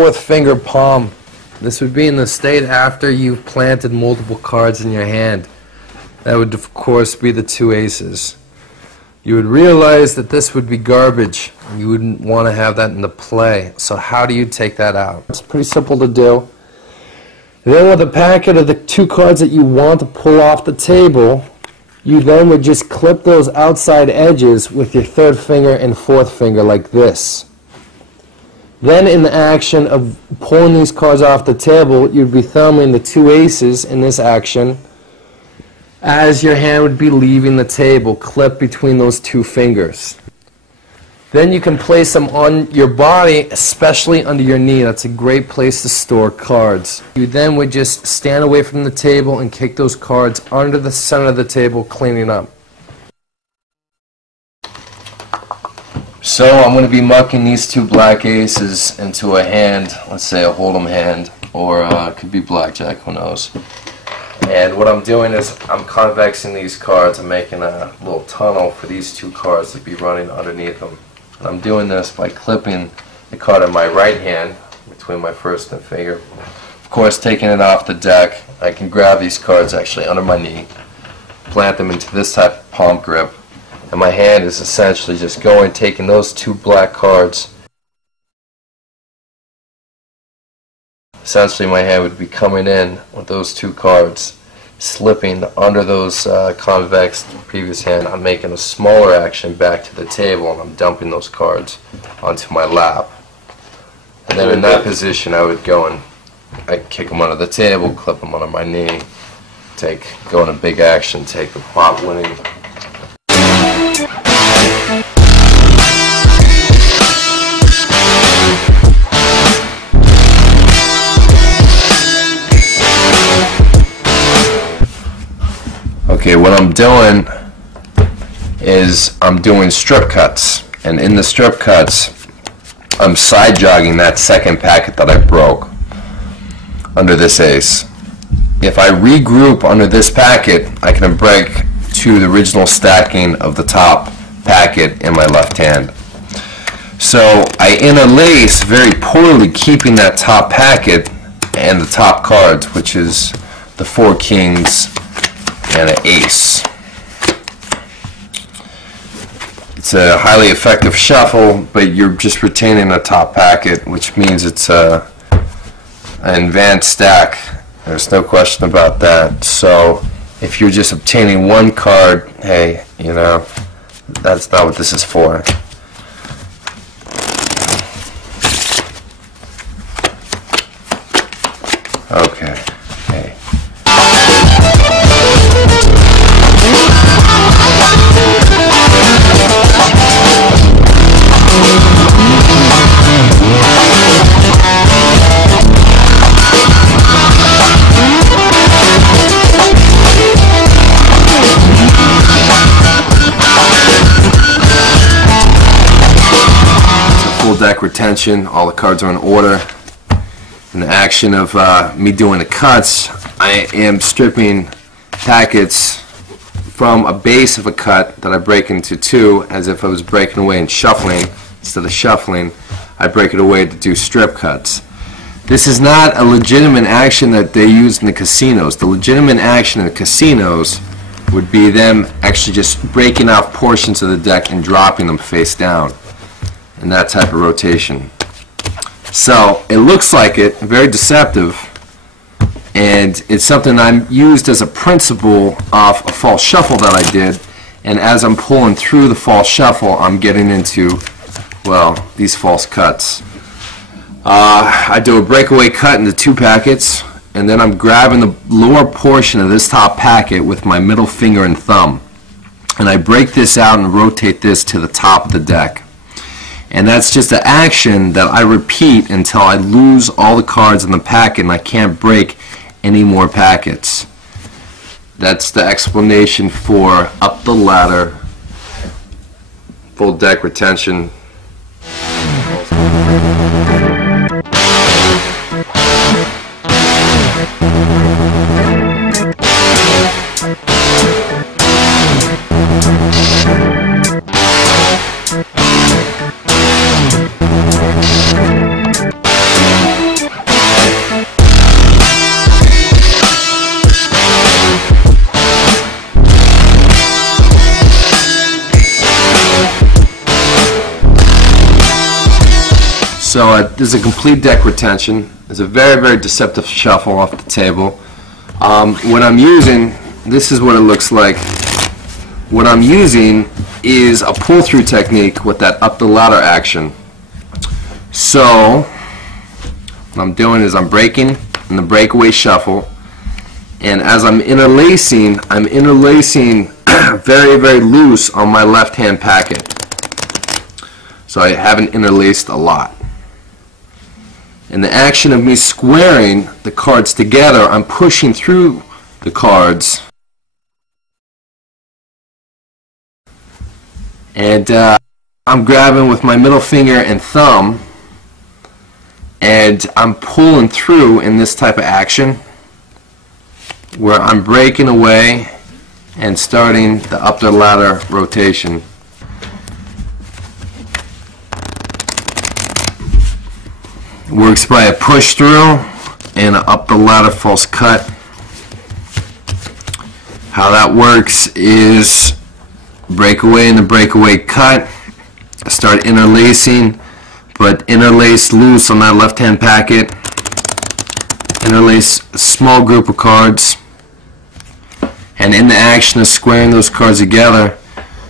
fourth finger palm. This would be in the state after you've planted multiple cards in your hand. That would of course be the two aces. You would realize that this would be garbage. You wouldn't want to have that in the play. So how do you take that out? It's pretty simple to do. Then with a packet of the two cards that you want to pull off the table, you then would just clip those outside edges with your third finger and fourth finger like this. Then in the action of pulling these cards off the table, you'd be thumbing the two aces in this action as your hand would be leaving the table, clipped between those two fingers. Then you can place them on your body, especially under your knee. That's a great place to store cards. You then would just stand away from the table and kick those cards under the center of the table, cleaning up. So I'm going to be mucking these two black aces into a hand, let's say a hold'em hand, or it could be blackjack, who knows. And what I'm doing is I'm convexing these cards. I'm making a little tunnel for these two cards to be running underneath them. And I'm doing this by clipping the card in my right hand between my first and finger. Of course, taking it off the deck, I can grab these cards actually under my knee, plant them into this type of palm grip, and my hand is essentially just going, taking those two black cards. Essentially my hand would be coming in with those two cards, slipping under those convex previous hand. I'm making a smaller action back to the table, and I'm dumping those cards onto my lap. And then in that position I would go and I'd kick them under the table, clip them under my knee, go in a big action, take the pot winning. Okay, what I'm doing is I'm doing strip cuts, and in the strip cuts I'm side jogging that second packet that I broke under this ace. If I regroup under this packet, I can break to the original stacking of the top packet in my left hand. So I interlace very poorly, keeping that top packet and the top cards, which is the four kings and an ace. It's a highly effective shuffle, but you're just retaining a top packet, which means it's an advanced stack. There's no question about that. So if you're just obtaining one card, hey, you know, that's not what this is for. Okay. Hey. Deck retention, all the cards are in order. In the action of me doing the cuts, I am stripping packets from a base of a cut that I break into two, as if I was breaking away and shuffling. Instead of shuffling, I break it away to do strip cuts. This is not a legitimate action that they use in the casinos. The legitimate action in the casinos would be them actually just breaking off portions of the deck and dropping them face down, and that type of rotation. So it looks like it, very deceptive, and it's something I'm used as a principle of a false shuffle that I did, and as I'm pulling through the false shuffle, I'm getting into, well, these false cuts. I do a breakaway cut into two packets, and then I'm grabbing the lower portion of this top packet with my middle finger and thumb, and I break this out and rotate this to the top of the deck. And that's just an action that I repeat until I lose all the cards in the packet and I can't break any more packets. That's the explanation for up the ladder, full deck retention. So this is a complete deck retention. It's a very, very deceptive shuffle off the table. What I'm using, this is what it looks like. What I'm using is a pull-through technique with that up the ladder action. So what I'm doing is I'm breaking in the breakaway shuffle, and as I'm interlacing very, very loose on my left-hand packet. So I haven't interlaced a lot. In the action of me squaring the cards together, I'm pushing through the cards, and I'm grabbing with my middle finger and thumb, and I'm pulling through in this type of action where I'm breaking away and starting the up the ladder rotation. Works by a push through and an up the ladder false cut. How that works is breakaway and the breakaway cut. Start interlacing, but interlace loose on that left hand packet. Interlace a small group of cards, and in the action of squaring those cards together,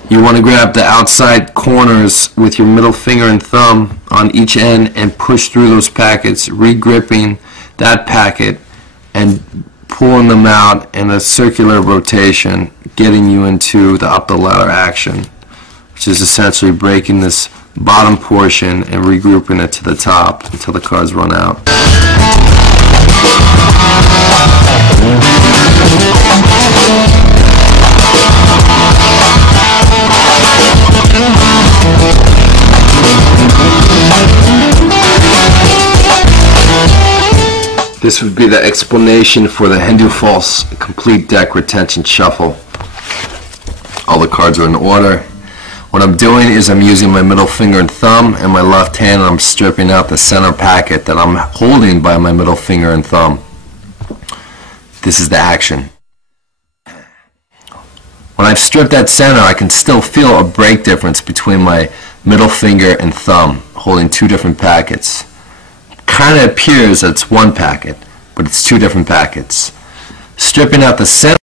you want to grab the outside corners with your middle finger and thumb on each end and push through those packets, re-gripping that packet and pulling them out in a circular rotation, getting you into the up the ladder action, which is essentially breaking this bottom portion and regrouping it to the top until the cards run out. This would be the explanation for the Hindu false complete deck retention shuffle. All the cards are in order. What I'm doing is I'm using my middle finger and thumb and my left hand, and I'm stripping out the center packet that I'm holding by my middle finger and thumb. This is the action. When I've stripped that center, I can still feel a break difference between my middle finger and thumb, holding two different packets. Kind of appears that it's one packet, but it's two different packets. Stripping out the center